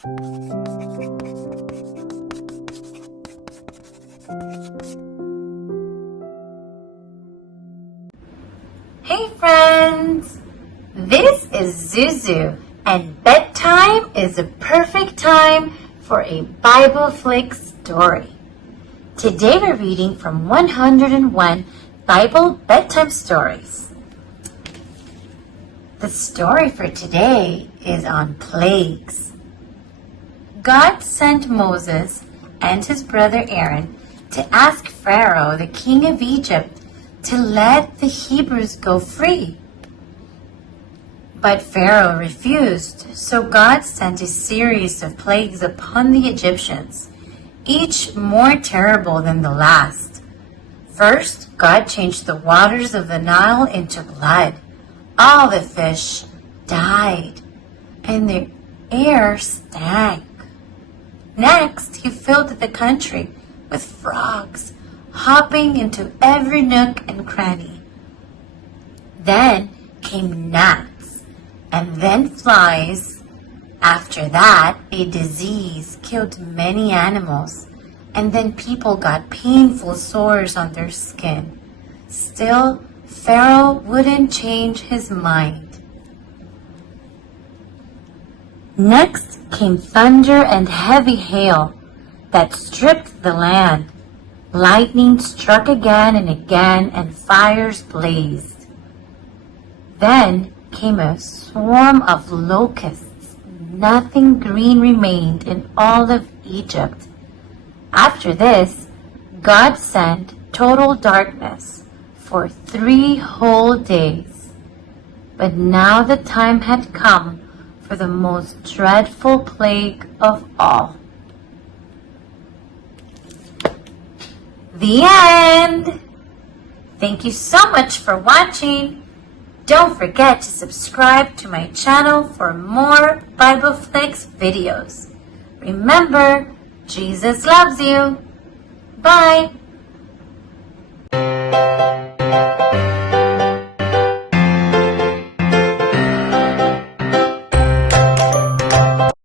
Hey friends! This is Zuzu, and bedtime is a perfect time for a Bible flick story. Today we're reading from 101 Bible bedtime stories. The story for today is on plagues. God sent Moses and his brother Aaron to ask Pharaoh, the king of Egypt, to let the Hebrews go free. But Pharaoh refused, so God sent a series of plagues upon the Egyptians, each more terrible than the last. First, God changed the waters of the Nile into blood. All the fish died, and the air stank. Next, he filled the country with frogs, hopping into every nook and cranny. Then came gnats, and then flies. After that, a disease killed many animals, and then people got painful sores on their skin. Still, Pharaoh wouldn't change his mind. Next came thunder and heavy hail that stripped the land. Lightning struck again, and fires blazed. Then came a swarm of locusts. Nothing green remained in all of Egypt. After this, God sent total darkness for 3 whole days. But now the time had come for the most dreadful plague of all. The end! Thank you so much for watching. Don't forget to subscribe to my channel for more Bible Flicks videos. Remember, Jesus loves you. Bye!